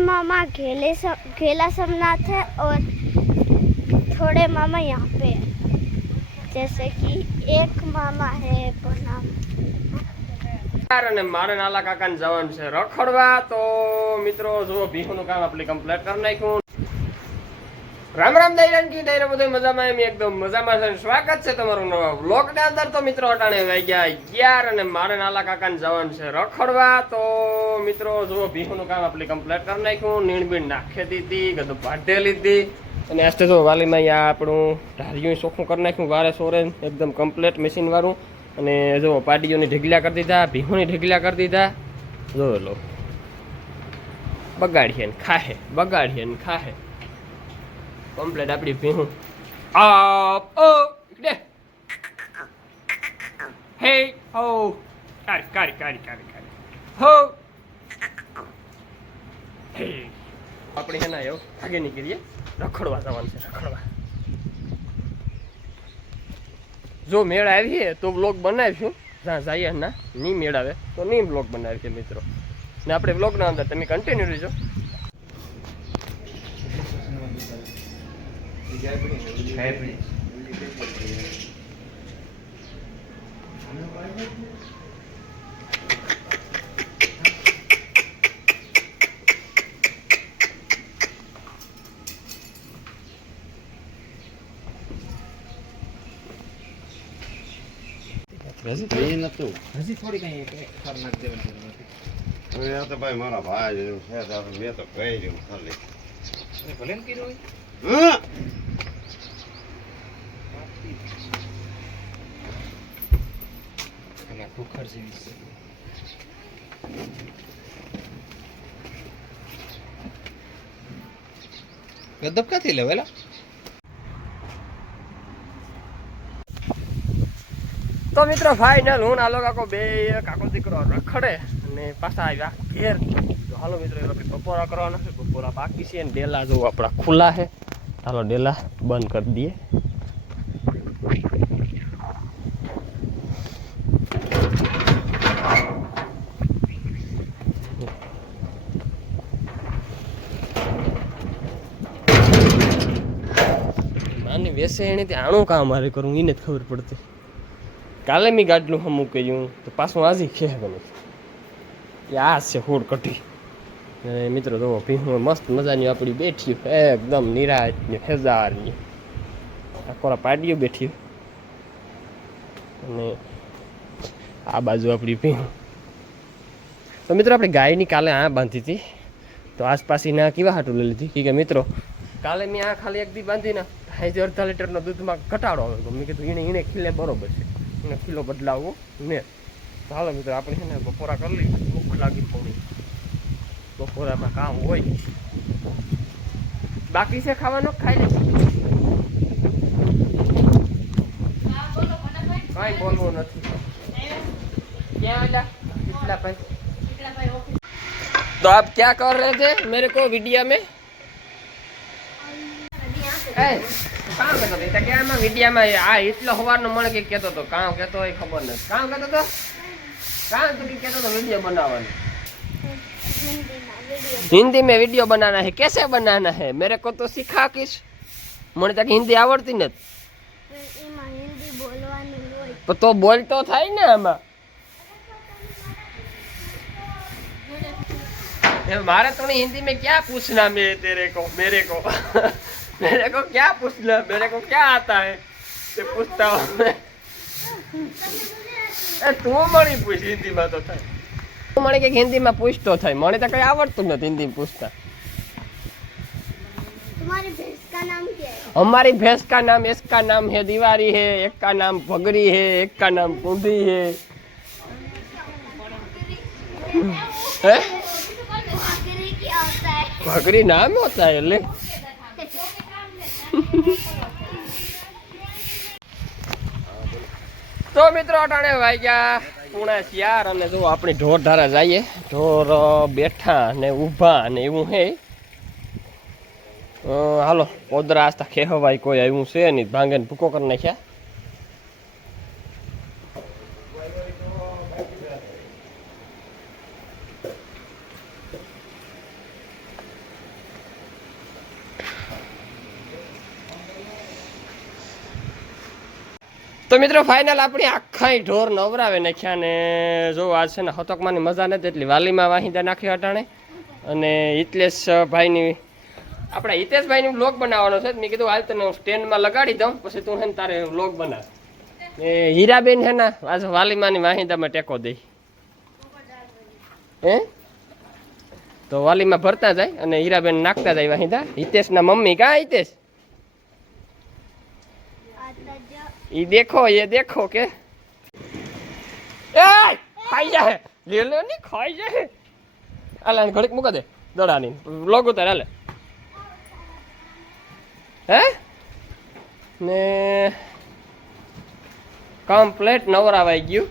मामा घेला समनाथ है और थोड़े मामा यहाँ पे है। जैसे कि एक मामा है नाम અને મારે નાલા કાકાને જવાનું છે રખડવા તો મિત્રો જો ભીખુનું કામ આપણે કમ્પ્લીટ કરી નાખ્યું રામ રામ દૈરાનજી દૈરા બધું મજામાં એમ એકદમ મજામાં છે સ્વાગત છે તમારું નવા વ્લોગના અંદર તો મિત્રો અટાણે વાગ્યા 11 અને મારે નાલા કાકાને જવાનું છે રખડવા તો મિત્રો જો ભીખુનું કામ આપણે કમ્પ્લીટ કરી નાખ્યું નીણબીણ નાખી દીધી ગધું બાંધે લીધી અને આસ્તે જો વાલીમાં અહીંયા આપણું ઢારિયું ચોખ્ખું કરી નાખ્યું વારે સોરે એકદમ કમ્પ્લીટ મશીન વાળું અને જો પાડીઓની ઢીગલા કરી દીધા ભીહોની ઢીગલા કરી દીધા જો લો બગાડીએ ને ખાહે બગાડીએ ને ખાહે કમ્પ્લીટ આપણી ભીહું આપ ઓ દે હે હો કારી કારી કારી કારી કારી હો હે આપણે હેના એવું આગે નીકળીએ રખડવા જવાનું છે રખડવા જો મેળ આવીએ તો વ્લોગ બનાવીશું જ્યાં જઈએ ના નહીં મેળ આવે તો નહીં વ્લોગ બનાવીએ મિત્રો ને આપણે વ્લોગના અંદર તમે કન્ટિન્યુ રહેજો હજી થોડી કઈ એકવાર નાખ દેવાની તો ભાઈ મારા ભાઈ છે મેં તો કહી દઉં ખાલી ભલે ને કર્યું હોય ખુખર જેવી ગદબ ક્યાંથી લેવેલા તો મિત્રો ફાઇનલ હું નાલો કાકો બે કાકો દીકરો રખડે અને પાછા આવ્યા ઘેર તો હાલો મિત્રો એ લોકો બપોરા કરવાના છે બપોરા બાકી છે ને ડેલા જો આપણા ખુલ્લા છે હાલો ડેલા બંધ કરી દઈએ માની વેસે એને ત્યાં આણું કામ મારે કરું એને જ ખબર પડતી કાલે મેં ગાડલું હમું કર્યું તો પાછું આજે ખેહ બને આ છે હોડ કઢી અને મિત્રો તો ભીહું મસ્ત મજાની આપણી બેઠી એકદમ નિરાશ ને હેજારની આખોરા પાડીઓ બેઠી અને આ બાજુ આપણી ભીહું તો મિત્રો આપણે ગાયની કાલે આ બાંધી હતી તો આસપાસના કેવા હાટું લઈ લીધી કે મિત્રો કાલે મેં આ ખાલી એક દી બાંધીને હાઈ 1/2 લીટરનો દૂધમાં ઘટાડો આવે મેં કીધું એને ખીલે બરોબર છે એને કિલો બદલાવવો ને ચાલો મિત્રો આપણે છે ને બપોરા કરી લઈએ ભૂખ લાગી થોડી બપોરામાં કામ હોય બાકી છે ખાવાનો ખાઈ લે કાંઈ બોલવું નથી ક્યાં આલા કેટલા ભાઈ तो आप क्या कर रहे थे मेरे को वीडियो में કામ કરતો હતો કે આમાં વિડીયામાં આ એટલો સવારનો મને કંઈક કહેતો હતો કામ કહેતો હોય ખબર નથી કામ કહેતો હતો કામ તો કંઈક કહેતો હતો વિડીયો બનાવવાનો हिंदी में वीडियो बनाना है कैसे बनाना है मेरे को तो सिखा किस મને તક હિન્દી આવડતી નથી તો બોલતો થાય ને આમાં मारे तो हिंदी में क्या पूछना मेरे को मेरे को क्या पूछना मेरे को क्या आता है ते पूछता हूँ तू मणि पूछ हिंदी में तो थाय तू मणि के हिंदी में पूछतो थाय मणे तो कई आवड़तुं नथी हिंदी में पूछता तुम्हारी भैंस का नाम क्या है हमारी भैंस का नाम इसका नाम है दीवारी है एक का नाम भगरी है एक का नाम कुंडी है भगरी नाम होता है ले तो मित्रों अटाणे वाग्या 4:30 અને જો આપણે ઢોર ધારા જઈએ ઢોર બેઠા ને ઊભા ને એવું હે હાલો ઓદરા આસ્તા ખેહવાય કોઈ આવ્યું છે નહીં ભાંગે ને ભૂકો કરી નાખ્યા તો મિત્રો ફાઇનલ આપણી આખા ઢોર નવરાવે નાખ્યા ને જો આજ છે ને હતકમાંની મજા નથી એટલી વાલીમાં વાહિંદા નાખી હટાણે અને હિતેશ ભાઈની આપણા હિતેશભાઈની વ્લોગ બનાવવાનો છે મેં કીધું હાલ તને સ્ટેન્ડમાં લગાડી દઉં પછી તું છે ને તારે વ્લોગ બનાવ એ હીરાબેન છે ને આજ વાલીમાની વાહિંદામાં ટેકો દઈ હે તો વાલીમાં ભરતા જાય અને હીરાબેન નાખતા જાય વાહિંદા હિતેશના મમ્મી કા હિતેશ ये देखो के ए खाई जाए ले लो नहीं खाई जाए अला घड़ीक मुका दे दड़ानी लोग उतार हाले હે ને કમ્પ્લેટ નવરાવાઈ ગયું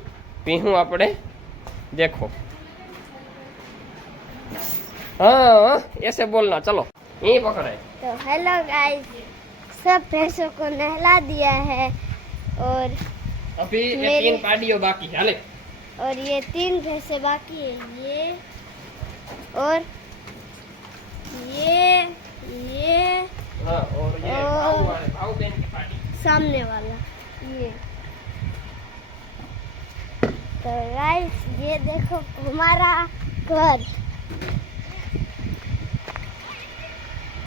પીહું આપણે देखो हाँ ऐसे बोलना चलो यहीं पकड़े तो हेलो गाइस सब भैंसों को नहला दिया है और अभी ये 3 पाडियों बाकी हाले और ये 3 भैंसे बाकी है ये और ये हाँ और ये भाऊ वाले भाऊ बहन की पाडी सामने वाला ये तो गाइस ये देखो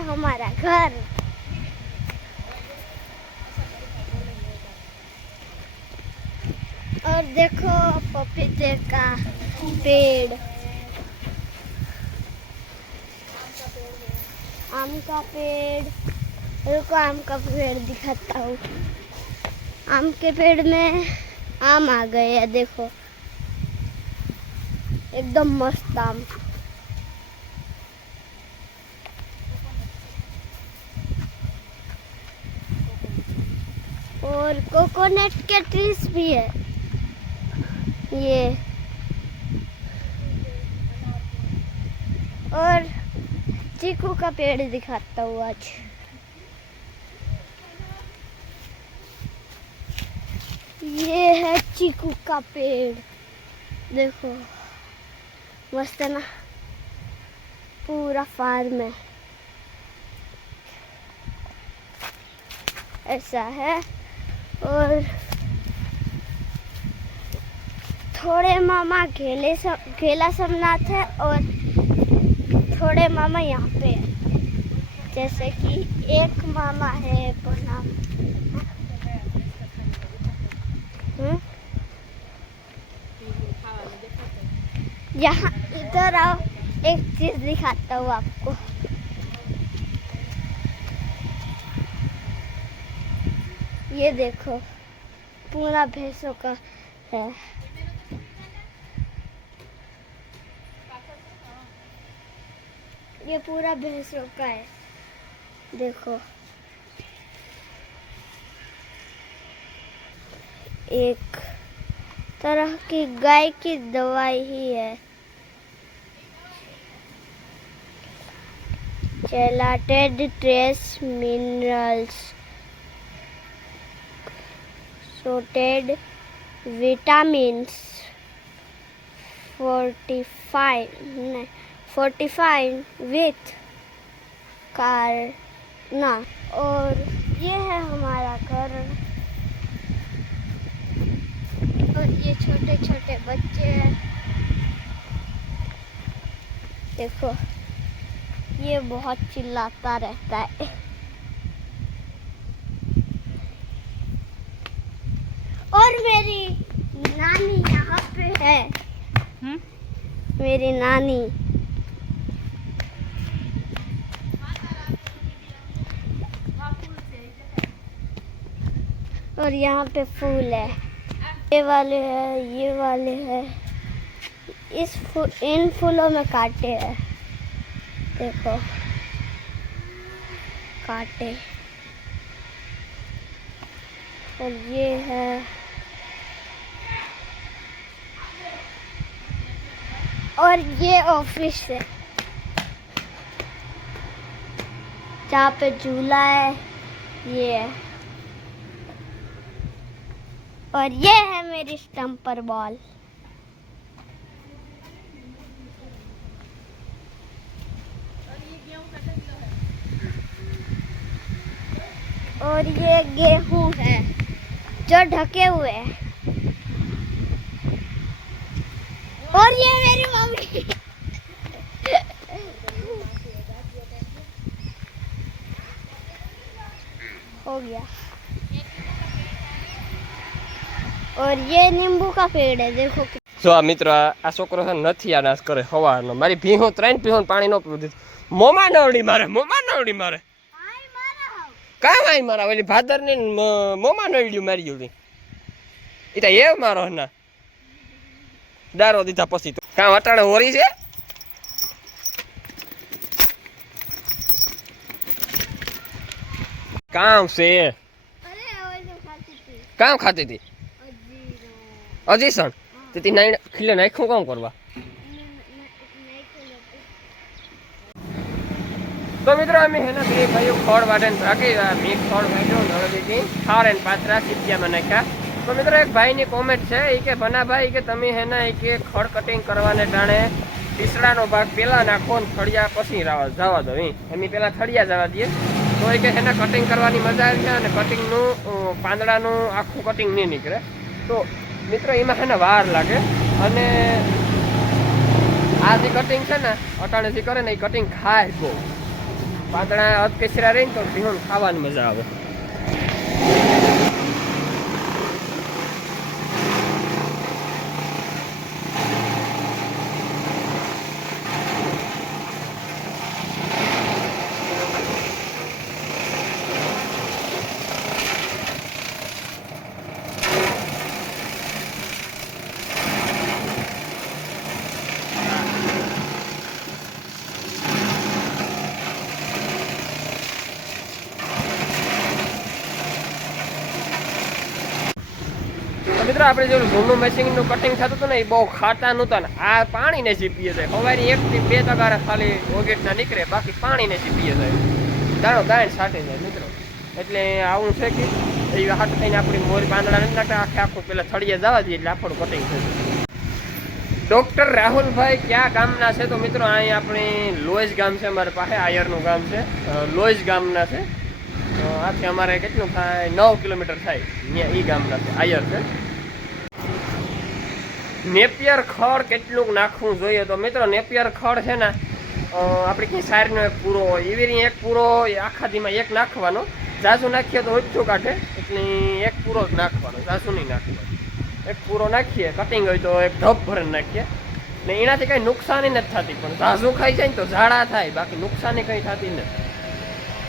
हमारा घर और देखो पपीते का पेड़ आम का पेड़ रुको आम का पेड़ दिखाता हूँ आम के पेड़ में आम आ गए हैं देखो एकदम मस्त आम और कोकोनट के ट्रीज भी है ये और चीकू का पेड़ दिखाता हूँ आज ये है चीकू का पेड़ देखो मस्त है ना पूरा फार्म है ऐसा है और थोड़े मामा घेला समनाथ है और थोड़े मामा यहाँ पे है जैसे कि एक मामा है प्रणाम यहाँ इधर आओ एक चीज दिखाता हूँ आपको ये देखो पूरा भैंसों का है ये पूरा भैंसों का है देखो एक तरह की गाय की दवाई ही है चेलाटेड trace minerals sorted vitamins 45 with carna और ये है हमारा घर और ये छोटे छोटे बच्चे हैं देखो ये बहुत चिल्लाता रहता है और मेरी नानी यहाँ पे है मेरी नानी और यहाँ पे फूल है ये वाले हैं इन फूलों में कांटे हैं देखो कांटे और ये है और ये ऑफिस है जहाँ पे झूला है ये है और ये है मेरी स्टम्पर बॉल और ये गेहूं है जो ढके हुए हैं। और ये मेरी मम्मी हो गया। और ये नींबू का पेड़ है, देखो। જો આ મિત્ર આ છોકરો છે નથી આ નાશ કરે સવારનો મારી ભીહું 3 ભીહું પાણી નો પીવું દીધું મોમાં નવડી મારે કામ આઈ મારા ઓલી ભાદર ને મોમાં નવડ્યું મારી ગયું એ તો એ મારો ના દારો દીધા પછી તો કામ અટાણે હોરી છે કામ છે કામ ખાતી હતી અજીસણ તે નાઈ ખીલે નાખ્યું કામ કરવા તો મિત્રો અમે હેના બે ભાઈઓ ખોળ વાટે ભાગી મેં ખોળ વાટ્યો નળદીથી ખાર ને પાત્રા સિપિયામાં નાખ્યા તો મિત્રો એક ભાઈની કોમેન્ટ છે એ કે ભનાભાઈ કે તમે હેના એ કે ખડ કટિંગ કરવાને ટાણે ટીસડાનો ભાગ પહેલા નાખો ને થળિયા પછી જવા દો એમ પહેલા થળિયા જવા દઈએ તો એ કે હેના કટિંગ કરવાની મજા આવી છે અને કટિંગનું પાંદડાનું આખું કટિંગ નહીં નીકળે તો મિત્રો એમાં છે ને વાર લાગે અને આ જે કટિંગ છે ને અટાણે જે કરે ને એ કટિંગ ખાય બહુ પાંદડા અધકેસરા રહીને તો ભીહું ખાવાની મજા આવે મિત્રો આપણે જો જૂનું મશીનનું કટિંગ થતું હતું ને એ બહુ ખાતા નહોતા ને આ પાણીને સીપીએ જાય સવારે 1 થી 2 તગારા ખાલી ઓગેટના નીકળે બાકી પાણીને સીપીએ જાય દાણો ગાયન છાંટે જાય મિત્રો એટલે આવું છે કે એ હાથ થઈને આપણી મોરી પાંદડા નથી નાખતા આખું પેલા થળિયા જવા દઈએ એટલે આપણું કટિંગ થયું ડૉક્ટર રાહુલભાઈ ક્યાં ગામના છે તો મિત્રો અહીં આપણે લોઈસ ગામ છે અમારી પાસે આયરનું ગામ છે લોઈસ ગામના છે આથી અમારે કેટલું થાય 9 કિલોમીટર થાય અહીંયા એ ગામના છે આયર છે નેપિયર ખડ કેટલુંક નાખવું જોઈએ તો મિત્રો નેપિયર ખડ છે ને આપણે ક્યાંય સારીનો એક પૂરો હોય એવી રીતે એક પૂરો આખા દીમાં એક નાખવાનો જાસુ નાખીએ તો ઓછું કાઢે એટલે એક પૂરો જ નાખવાનો જાસુ નહીં નાખવાનો એક પૂરો નાખીએ કટિંગ હોય તો એક ઢબ ભરીને નાખીએ ને એનાથી કંઈ નુકસાની નથી થતી પણ જાસુ ખાઈ જાય ને તો ઝાડા થાય બાકી નુકસાની કંઈ થતી નથી